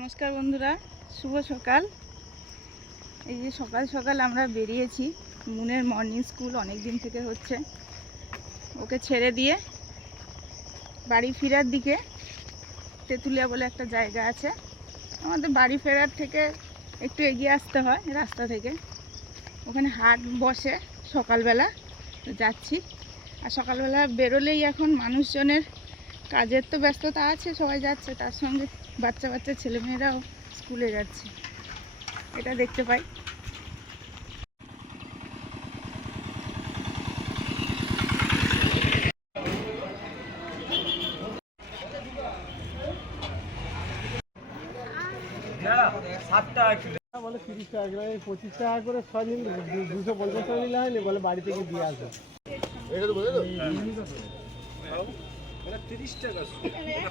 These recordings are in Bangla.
নমস্কার বন্ধুরা, শুভ সকাল। এই যে সকাল সকাল আমরা বেরিয়েছি। মুনের মর্নিং স্কুল অনেক দিন থেকে হচ্ছে, ওকে ছেড়ে দিয়ে বাড়ি ফেরার দিকে তেঁতুলিয়া বলে একটা জায়গা আছে, আমাদের বাড়ি ফেরার থেকে একটু এগিয়ে আসতে হয় রাস্তা থেকে। ওখানে হাট বসে সকালবেলা, তো যাচ্ছি। আর সকালবেলা বেরোলেই এখন মানুষজনের কাজের তো ব্যস্ততা আছে, সবাই যাচ্ছে, তার সঙ্গে বাচ্চা বাচ্চা ছেলেমেয়েরাও স্কুলে যাচ্ছে, এটা দেখতে পাই। বলে 30 টাকা করে, 25 টাকা করে 6 দিন 250 টাকা নিলে হয়নি, বলে বাড়ি থেকে দিয়ে আসবে। এটা তো বলে তো 30 টাকা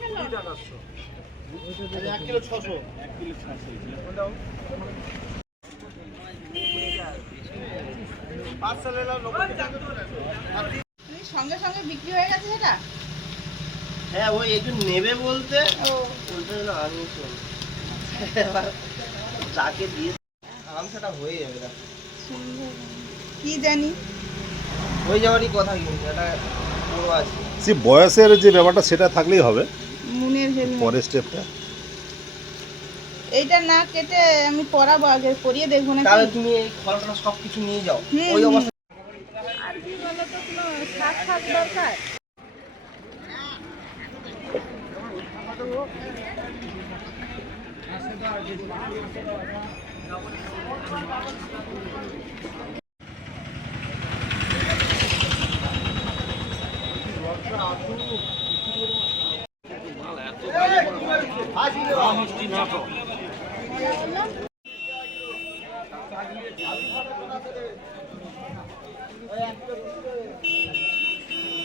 20 টাকা 1 কিলো 600 1 কিলো 600 পার্সেল এলো 90 টাকা। সঙ্গে সঙ্গে বিক্রি হয়ে গেছে সেটা। হ্যাঁ, ওই একটু নেবে বলতে বলতে হলো আমি শুন যাকে দিয়ে আরামসেটা হয়ে যাবে। না কি জানি হয়ে যাওয়ারই কথা, কিন্তু এটা বড় আছে। সে বয়সের যে ব্যাপারটা সেটা থাকলেই হবে। মুনের হেলমেট পরের স্টেপটা এইটা না কেটে আমি পরাবো, আগে পরিয়ে দেখবো না। তাহলে তুমি এই খড়টা সব কিছু নিয়ে যাও ওই অবস্থা। আর কি বলো তো, কোনো শাক ফাক দরকার।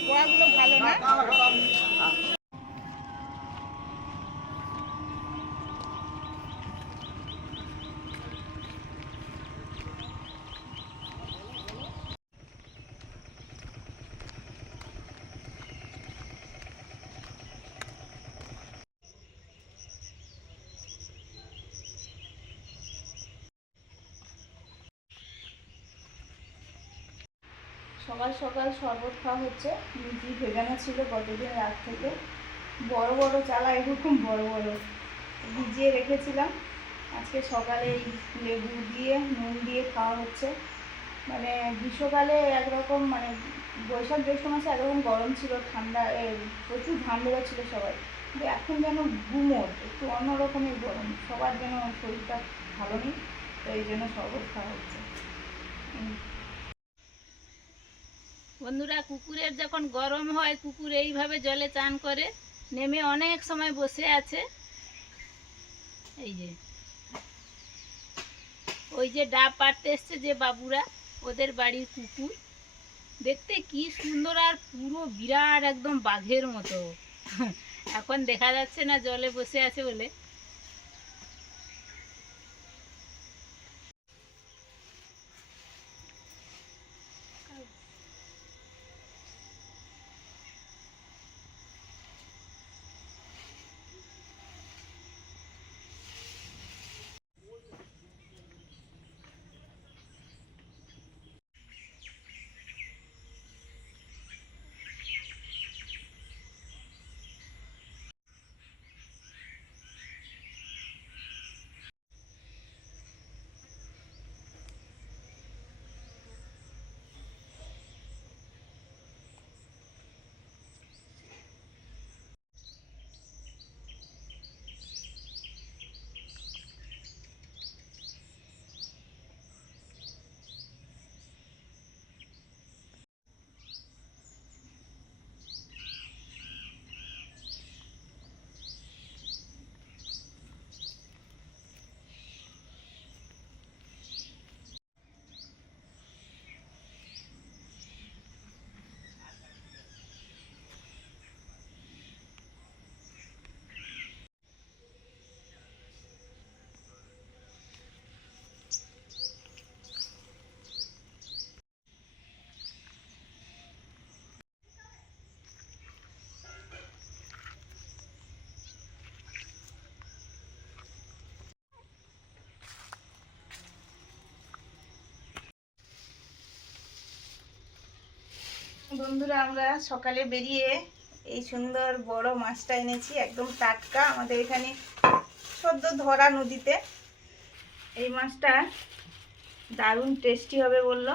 পোয়াগুলো ভালো না। সকাল সকাল শরবত খাওয়া হচ্ছে। লুচি ভেজানো ছিল গতদিন রাত থেকে, বড় বড় চালা, এরকম বড় বড় ভিজিয়ে রেখেছিলাম। আজকে সকালে এই লেবু দিয়ে নুন দিয়ে খাওয়া হচ্ছে। মানে গ্রীষ্মকালে একরকম, মানে বৈশাখ জ্যৈষ্ঠ মাসে একরকম গরম ছিল, ঠান্ডা, প্রচুর ঘাম বেরোচ্ছিল সবাই, কিন্তু এখন যেন গুমোট, একটু অন্যরকমের গরম, সবার যেন শরীরটা ভালো নেই, তো এই জন্য শরবত খাওয়া হচ্ছে। বন্ধুরা, কুকুরের যখন গরম হয়, কুকুর এইভাবে জলে চান করে, নেমে অনেক সময় বসে আছে। এই যে ওই যে ডাব পাড়তে এসছে যে বাবুরা, ওদের বাড়ির কুকুর, দেখতে কি সুন্দর, আর পুরো বিরাট একদম বাঘের মতো। এখন দেখা যাচ্ছে না জলে বসে আছে বলে। বন্ধুরা, আমরা সকালে বেরিয়ে এই সুন্দর বড় মাছটা এনেছি, একদম টাটকা, আমাদের এখানে সদ্য ধরা নদীতে। এই মাছটা দারুণ টেস্টি হবে বললো।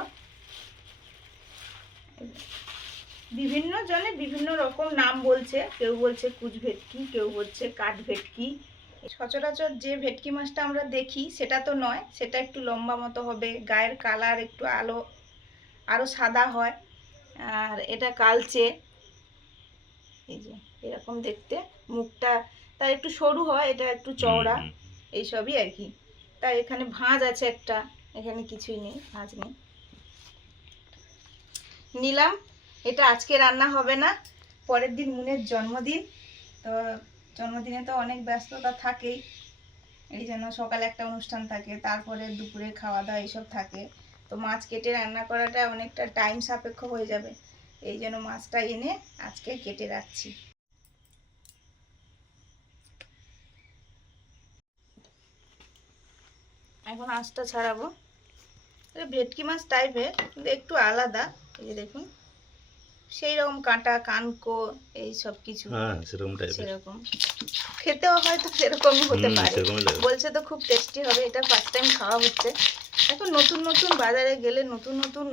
বিভিন্ন জনে বিভিন্ন রকম নাম বলছে, কেউ বলছে কুচ ভেটকি, কেউ বলছে কাঠ ভেটকি। সচরাচর যে ভেটকি মাছটা আমরা দেখি সেটা তো নয়, সেটা একটু লম্বা মতো হবে, গায়ের কালার একটু আরও সাদা হয়, আর এটা কালচে, এই যে এরকম দেখতে, মুখটা তার একটু সরু হয়, এটা একটু চওড়া, এইসবই আর কি। তার এখানে ভাঁজ আছে একটা, এখানে কিছুই নেই, ভাঁজ নেই। নিলাম, এটা আজকে রান্না হবে না, পরের দিন মুনের জন্মদিন, তো জন্মদিনে তো অনেক ব্যস্ততা থাকেই, এই জন্য সকালে একটা অনুষ্ঠান থাকে, তারপরে দুপুরে খাওয়া দাওয়া এইসব থাকে, তো মাছ কেটে রান্না করাটা অনেকটা টাইম সাপেক্ষ হয়ে যাবে, এই জন্য মাছটা এনে আজকে কেটে রাখছি। এখন আঁশটা ছাড়াবো। ভেটকি মাছ টাইপের, কিন্তু একটু আলাদা, এই যে দেখুন, সেই রকম কাঁটা কানকো এই সব কিছু, সেরকম খেতেও হয়তো সেরকমই হতে পারে। বলছে তো খুব টেস্টি হবে, এটা ফার্স্ট টাইম খাওয়া হচ্ছে। এখন নতুন নতুন বাজারে গেলে নতুন নতুন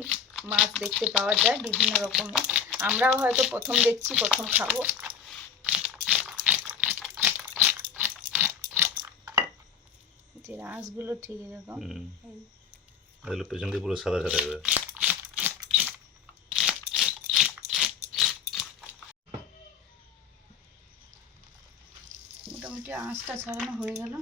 মাছ দেখতে পাওয়া যায় বিভিন্ন রকমের, আমরাও হয়তো প্রথম দেখছি, প্রথম খাবো। যে আঁশগুলো ঠিক এরকম, পেছন দিয়ে পুরো সাদা সাদা হবে। মোটামুটি আঁশটা ছাড়ানো হয়ে গেল।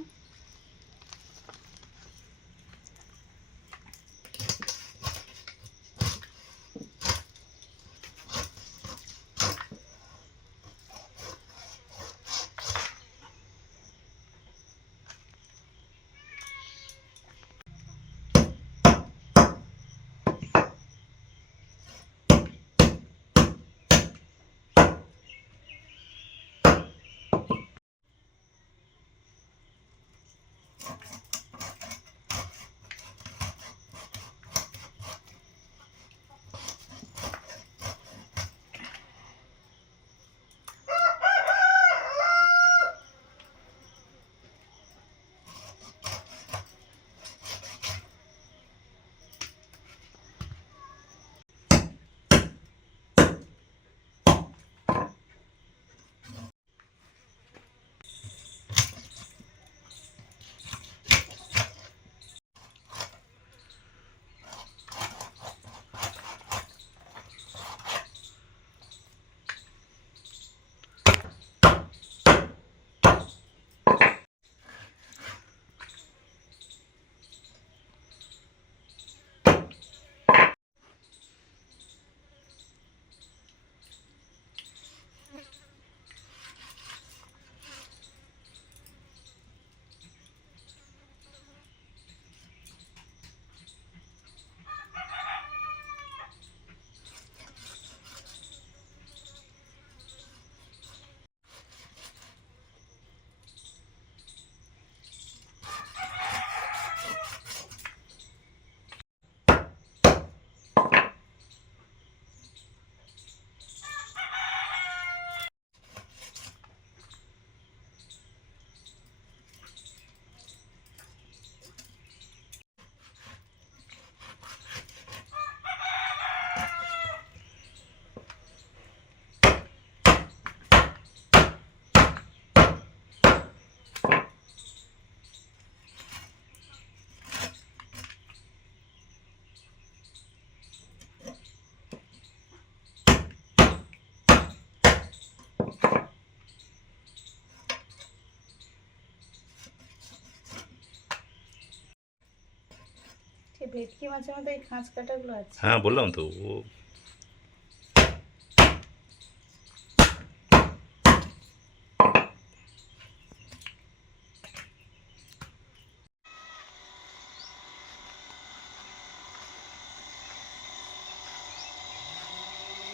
ভেটকি মাছের মধ্যে এই খাঁজ কাটাগুলো আছে। হ্যাঁ বললাম তো, ও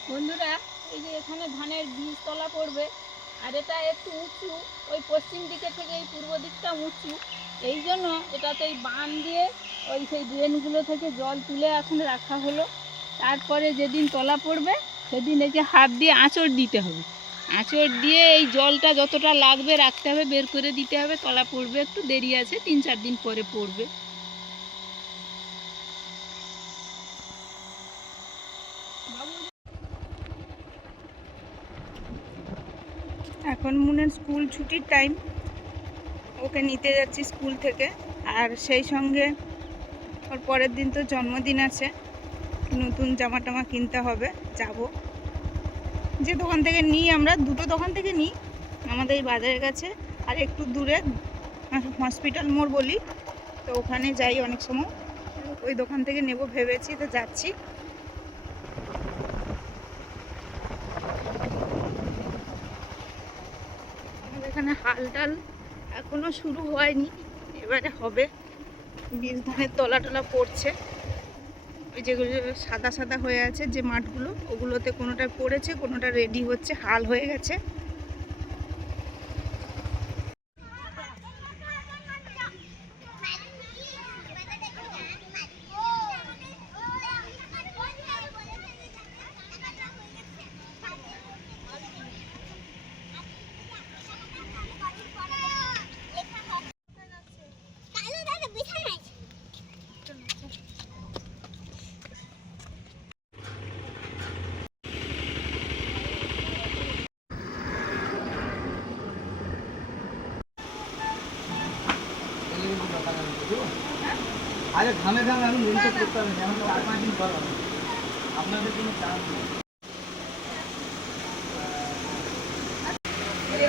বন্ধুরা, এই যে এখানে ধানের বীজ তলা পড়বে, আর এটা একটু উঁচু, ওই পশ্চিম দিকে থেকে এই পূর্ব দিকটা উঁচু, এই জন্য এটাতে এই বান দিয়ে ওই সেই ড্রেনগুলো থেকে জল তুলে এখন রাখা হলো। তারপরে যেদিন তলা পড়বে সেদিন এই যে হাত দিয়ে আঁচড় দিতে হবে, আঁচড় দিয়ে এই জলটা যতটা লাগবে রাখতে হবে, বের করে দিতে হবে। তলা পড়বে, একটু দেরি আছে, 3-4 দিন পরে পড়বে। এখন মুনের স্কুল ছুটির টাইম, ওকে নিতে যাচ্ছি স্কুল থেকে। আর সেই সঙ্গে ওর পরের দিন তো জন্মদিন আছে, নতুন জামা টামা কিনতে হবে। যাব, যে দোকান থেকে নিই, আমরা দুটো দোকান থেকে নিই আমাদের এই বাজারের কাছে, আর একটু দূরে হসপিটাল মোড় বলি, তো ওখানে যাই অনেক সময়, ওই দোকান থেকে নেব ভেবেছি, তো যাচ্ছি। আমাদের এখানে হাল টাল এখনো শুরু হয়নি, এবারে হবে। বীজ ধানের তলা টলা পড়ছে, ওই যেগুলো সাদা সাদা হয়ে আছে যে মাঠগুলো, ওগুলোতে কোনোটা পড়েছে, কোনোটা রেডি হচ্ছে, হাল হয়ে গেছে। আরে ঘামে ঘামে আমি নিতে করতে হবে, যেমন 4-5 দিন পর হবে আপনাদের কোনো চান্স নেই।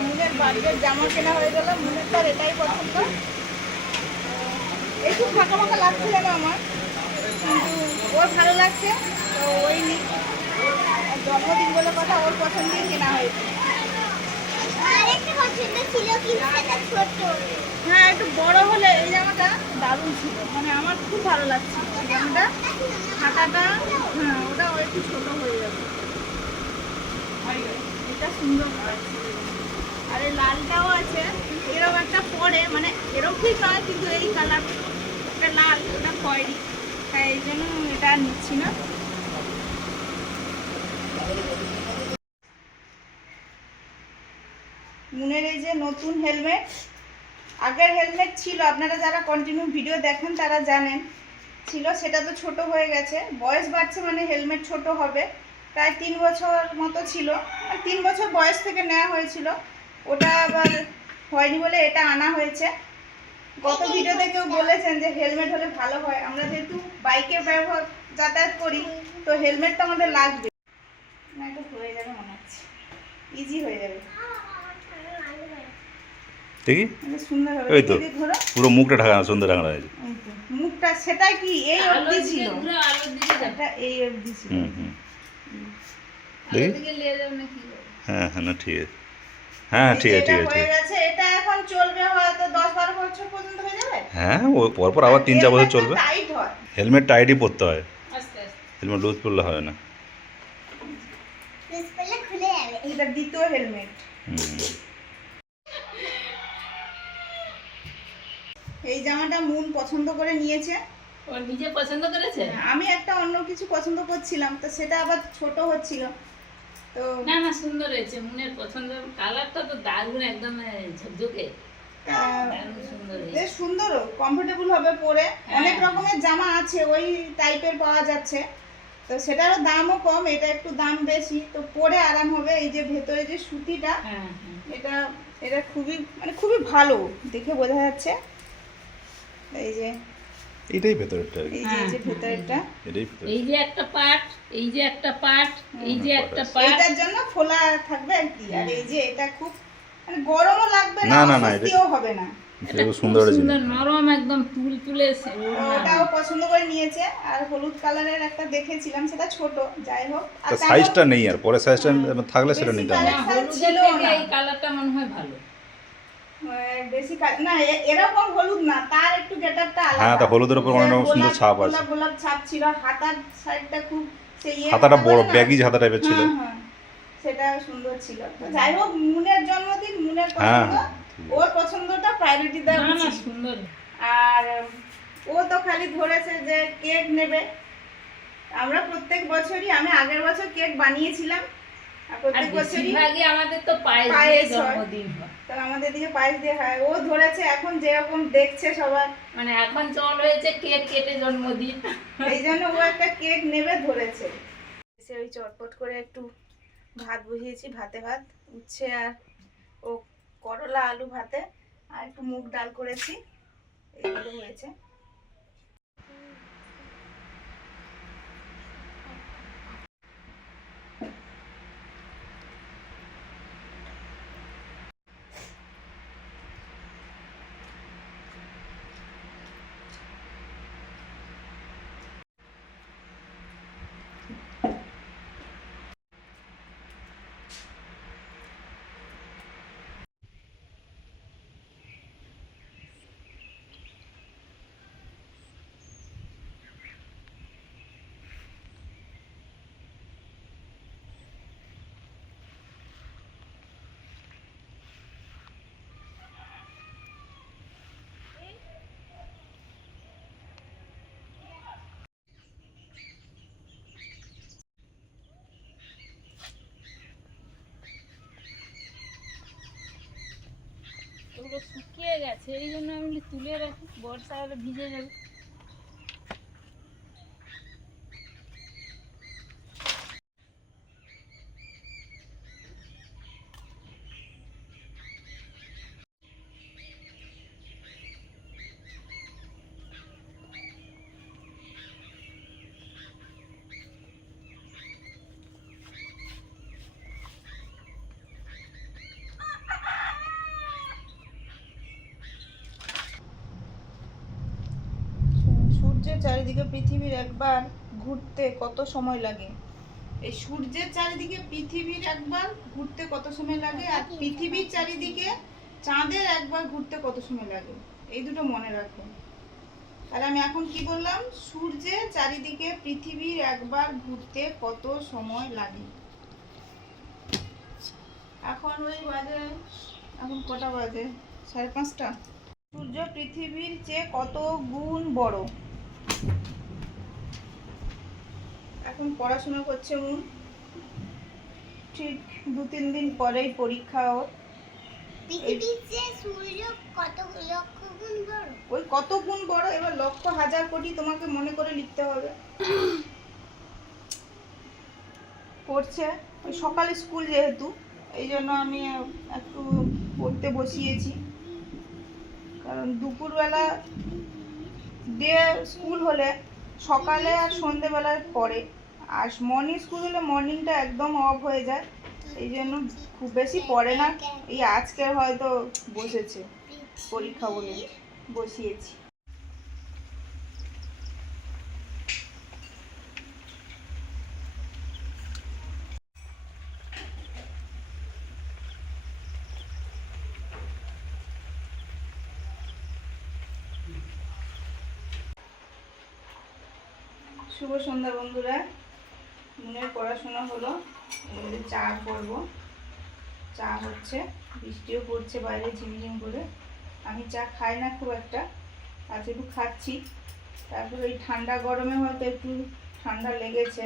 মুনের বাড়ির জামা কেনা হয়ে গেল, মুনের তার এটাই পছন্দ। একটু ফাঁকা ফাঁকা লাগছিল না আমার, কিন্তু ওর ভালো লাগছে, তো ওই নি। জন্মদিন বলে কথা, ওর পছন্দেই কেনা হয়েছে। হ্যাঁ, একটু বড় হলে এই জামাটা দারুণ ছিল, মানে আমার খুব ভালো লাগছে এই জামাটা। হাতাটা হ্যাঁ, ওটা একটু ছোট হয়ে যাবে, এটা সুন্দর লাগছে। আর এই লালটাও আছে, এরকম একটা পরে, মানে এরকম ঠিক নয়, কিন্তু এই কালার একটা লাল, ওটা খয়েরি, তাই এই জন্য এটা নিচ্ছি না। মুনের এই যে নতুন হেলমেট, আগের হেলমেট ছিল, আপনারা যারা কন্টিনিউ ভিডিও দেখেন তারা জানেন, ছিল, সেটা তো ছোট হয়ে গেছে। বয়স বাড়ছে মানে হেলমেট ছোট হবে। প্রায় 3 বছর মতো ছিল, 3 বছর বয়স থেকে নেওয়া হয়েছিল, ওটা আবার হয়নি বলে এটা আনা হয়েছে। গত ভিডিওতে কেউ বলেছেন যে হেলমেট হলে ভালো হয়, আমরা যেহেতু বাইকে ব্যবহার যাতায়াত করি, তো হেলমেট তো আমাদের লাগবে। না, এটা হয়ে যাবে মনে হচ্ছে, ইজি হয়ে যাবে, দেখি সুন্দর হবে। ওই তো পুরো মুখটা ঢাকা, সুন্দর ঢাকা আছে মুখটা, সেটা কি এই অবধি ছিল, আলো দিকে এটা এই অবধি ছিল। দেখি, হ্যাঁ হ্যাঁ, না ঠিক আছে, হ্যাঁ ঠিক আছে, ঠিক আছে, ঠিক আছে। এটা এখন চলবে হয়তো 10-12 বছর পর্যন্ত হয়ে যাবে। হ্যাঁ, ও পরপর আবার 3-4 বছর চলবে। টাইট হয়, হেলমেট টাইটই পরতে হয়, আস্তে আস্তে হেলমেট লুজ পরলে হয় না। এটা দ্বিতীয় হেলমেট। এই জামাটা মুন পছন্দ করে নিয়েছে, ও নিজে পছন্দ করেছে। আমি একটা অন্য কিছু পছন্দ করছিলাম, তো সেটা আবার ছোট হচ্ছিল, তো না না, সুন্দর হয়েছে, মনের পছন্দ। কালারটা তো দারুণ, একদম ঝকঝকে, দারুণ সুন্দর হয়েছে। বেশ সুন্দরও, কমফোর্টেবল হবে পরে। অনেক রকমের জামা আছে ওই টাইপের পাওয়া যাচ্ছে, তো সেটারও দামও কম, এটা একটু দাম বেশি, তো পরে আরাম হবে। এই যে ভেতরে যে সুতিটা, এটা এটা খুবই, মানে খুবই ভালো, দেখে বোঝা যাচ্ছে। এই যে এটাই ভেতরটা, এই যে ভেতরটা, এটাই ভেতর, এই যে একটা পার্ট, এই যে একটা পার্ট, এই যে একটা পার্ট, এটার জন্য খোলা থাকবে আর কি। আর এই যে এটা খুব, মানে গরমও লাগবে না, না, না, অস্বস্তিও হবে না। এটা খুব সুন্দর একটা জিনিস। নরম, একদম তুল তুলে। ওটাও পছন্দ করে নিয়েছে। আর হলুদ কালারের একটা দেখেছিলাম, সেটা ছোট, যাই হোক। আর তা সাইজটা নেই, আর পরে সাইজটা থাকলে সেটা নিতে হবে। ছিল না, এই কালারটা মনে হয় ভালো, বেশি না এরকম হলুদ না, তার একটু গেটআপটা আলাদা। হ্যাঁ, তা হলুদের উপর অনেক রকম সুন্দর ছাপ আছে। গোলাপ গোলাপ ছাপ ছিল, হাতার সাইডটা খুব সেই হাতাটা বড় ব্যাগি হাতা টাইপের ছিল, সেটা সুন্দর ছিল। তো যাই হোক, মুনের জন্মদিন, মুনের হ্যাঁ, পছন্দ, ওর পছন্দটা প্রায়োরিটি দেওয়া উচিত। সুন্দর। আর ও তো খালি ধরেছে যে কেক নেবে, আমরা প্রত্যেক বছরই, আমি আগের বছর কেক বানিয়েছিলাম, আর প্রত্যেক বছরই বেশিরভাগই আমাদের তো পায়েস পায়েস দিয়ে হয়। জন্মদিন হয়। তো আমাদের দিকে পায়েস দিয়ে হয়। ও ধরেছে এখন যেরকম দেখছে সবার, মানে এখন চল হয়েছে কেক কেটে জন্মদিন। এই জন্য ও একটা কেক নেবে ধরেছে। এসে ওই চটপট করে একটু ভাত বসিয়েছি, ভাতে ভাত উচ্ছে আর ও করলা আলু ভাতে, আর একটু মুগ ডাল করেছি, এইগুলো হয়েছে। ওগুলো শুকিয়ে গেছে, এই জন্য আমি তুলে রাখি, বর্ষাকালে ভিজে যাবে। সূর্যের চারিদিকে পৃথিবীর একবার ঘুরতে কত সময় লাগে? এই সূর্যের চারিদিকে পৃথিবীর একবার ঘুরতে কত সময় লাগে, আর পৃথিবীর চারিদিকে চাঁদের একবার ঘুরতে কত সময় লাগে, এই দুটো মনে রাখো। আর আমি এখন কি বললাম? সূর্যের চারিদিকে পৃথিবীর একবার ঘুরতে কত সময় লাগে। এখন ওই বাজে, এখন কটা বাজে? 5:30। সূর্য পৃথিবীর চেয়ে কত গুণ বড়? এখন পড়াশোনা করছে উনি, ঠিক 2-3 দিন পরেই পরীক্ষা ওর। পৃথিবীর চেয়ে সূর্য কত লক্ষ গুণ বড়? ওই কত গুণ বড়, এবার লক্ষ হাজার কোটি তোমাকে মনে করে লিখতে হবে। পড়ছে, ওই সকালে স্কুল যেহেতু, এই জন্য আমি একটু পড়তে বসিয়েছি, কারণ দুপুরবেলা ডে স্কুল হলে সকালে আর সন্ধেবেলায় পড়ে, আর মর্নিং স্কুল হলে মর্নিংটা একদম অফ হয়ে যায়, এই জন্য খুব বেশি পড়ে না। এই আজকে হয়তো বসেছে পরীক্ষা বলে বসিয়েছি। শুভ সন্ধ্যা বন্ধুরা, মনের পড়াশোনা হলো, এবারে চা করবো। চা হচ্ছে, বৃষ্টিও পড়ছে বাইরে ঝিমঝিম করে। আমি চা খাই না খুব একটা, আজ একটু খাচ্ছি। তারপরে ওই ঠান্ডা গরমে হয়তো একটু ঠান্ডা লেগেছে,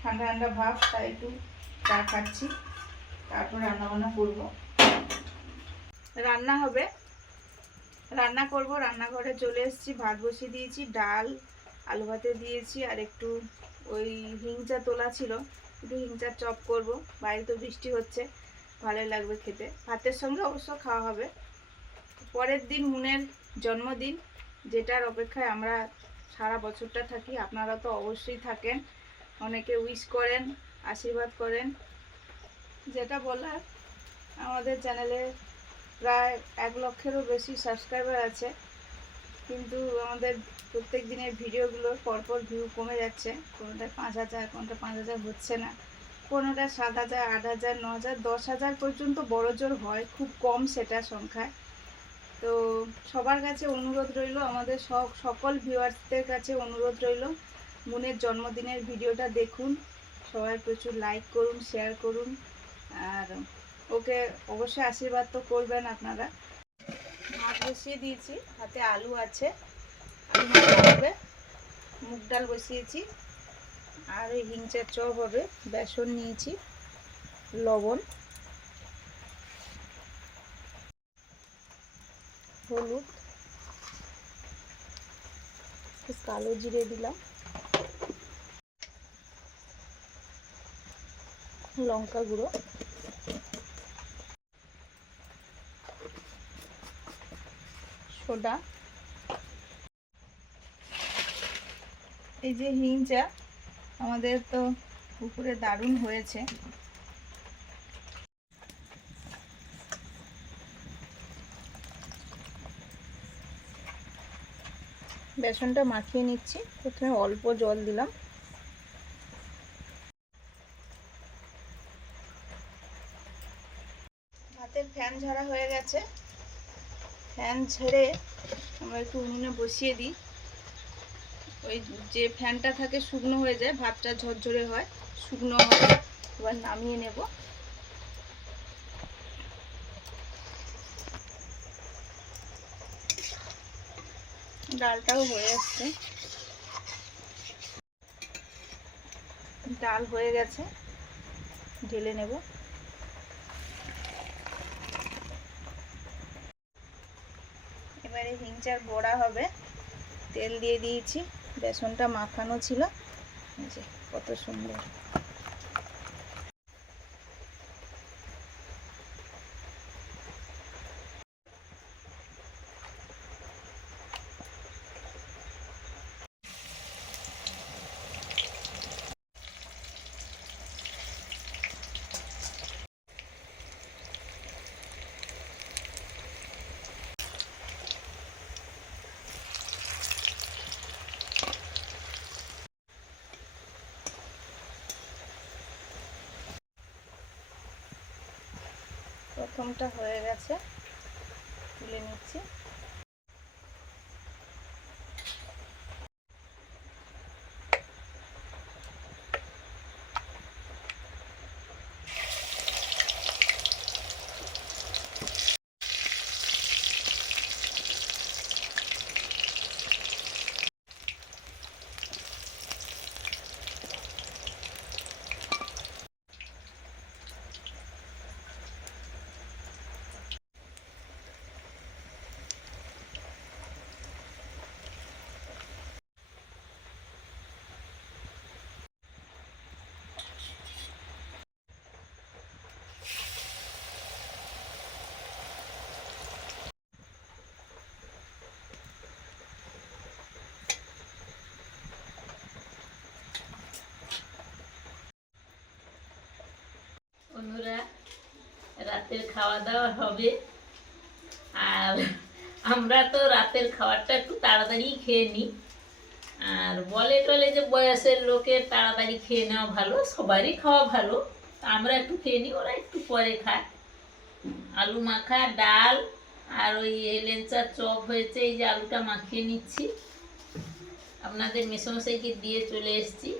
ঠান্ডা ঠান্ডা ভাব, তাই একটু চা খাচ্ছি। তারপর রান্নাবান্না করবো, রান্না হবে, রান্না করব। রান্নাঘরে চলে এসেছি, ভাত বসিয়ে দিয়েছি, ডাল আলু ভাতে দিয়েছি, আর একটু ওই হিংচা তোলা ছিল, একটু হিংচার চপ করব। বাইরে তো বৃষ্টি হচ্ছে, ভালোই লাগবে খেতে, ভাতের সঙ্গে অবশ্য খাওয়া হবে। পরের দিন মুনের জন্মদিন, যেটার অপেক্ষায় আমরা সারা বছরটা থাকি। আপনারা তো অবশ্যই থাকেন, অনেকে উইশ করেন, আশীর্বাদ করেন। যেটা বলার, আমাদের চ্যানেলে প্রায় 1 লক্ষেরও বেশি সাবস্ক্রাইবার আছে, কিন্তু আমাদের প্রত্যেক দিনের ভিডিওগুলোর পরপর ভিউ কমে যাচ্ছে। কোনোটা 5,000, কোনোটা 5,000 হচ্ছে না, কোনোটা 7,000, 8,000, 9,000, 10,000 পর্যন্ত বড় জোর হয়, খুব কম সেটা সংখ্যায়। তো সবার কাছে অনুরোধ রইল, আমাদের সকল ভিউয়ার্সদের কাছে অনুরোধ রইল, মুনের জন্মদিনের ভিডিওটা দেখুন, সবাই প্রচুর লাইক করুন, শেয়ার করুন, আর ওকে অবশ্যই আশীর্বাদ তো করবেন আপনারা। ভাত বসিয়ে দিয়েছি, হাতে আলু আছে, আলু ভাজা হবে, মুগ ডাল বসিয়েছি, আর ওই হিংচার চপ হবে। বেসন নিয়েছি, লবণ, হলুদ, কালো জিরে দিলাম, লঙ্কা গুঁড়ো, সোডা। এই যে হিংচা আমাদের তো পুকুরে দারুণ হয়েছে। বেসনটা মাখিয়ে নিচ্ছি। প্রথমে অল্প জল দিলাম। ভাতের ফ্যান ঝাড়া হয়ে গেছে। ফ্যান ঝেড়ে আমরা একটু উনুনে বসিয়ে দিই। ওই যে ফ্যানটা থাকে শুকনো হয়ে যায়, ভাতটা ঝরঝরে হয়, শুকনো হয়। এবার নামিয়ে নেব। ডালটাও হয়ে আসছে। ডাল হয়ে গেছে, ঢেলে নেব। এবারে হিংচার বড়া হবে। তেল দিয়ে দিয়েছি, বেসনটা মাখানো ছিল। এই যে কত সুন্দর। প্রথমটা হয়ে গেছে, তুলে নিচ্ছি। বন্ধুরা, রাতের খাওয়া দাওয়া হবে। আর আমরা তো রাতের খাবারটা একটু তাড়াতাড়ি খেয়ে নিই। আর বলে টলে যে বয়সের লোকের তাড়াতাড়ি খেয়ে নেওয়া ভালো, সবারই খাওয়া ভালো। আমরা একটু খেয়ে নিই, ওরা একটু পরে খায়। আলু মাখা, ডাল, আর ওই হেলেঞ্চার চপ হয়েছে। এই যে আলুটা মাখিয়ে নিচ্ছি, আপনাদের মেসমশাইকে দিয়ে চলে এসেছি।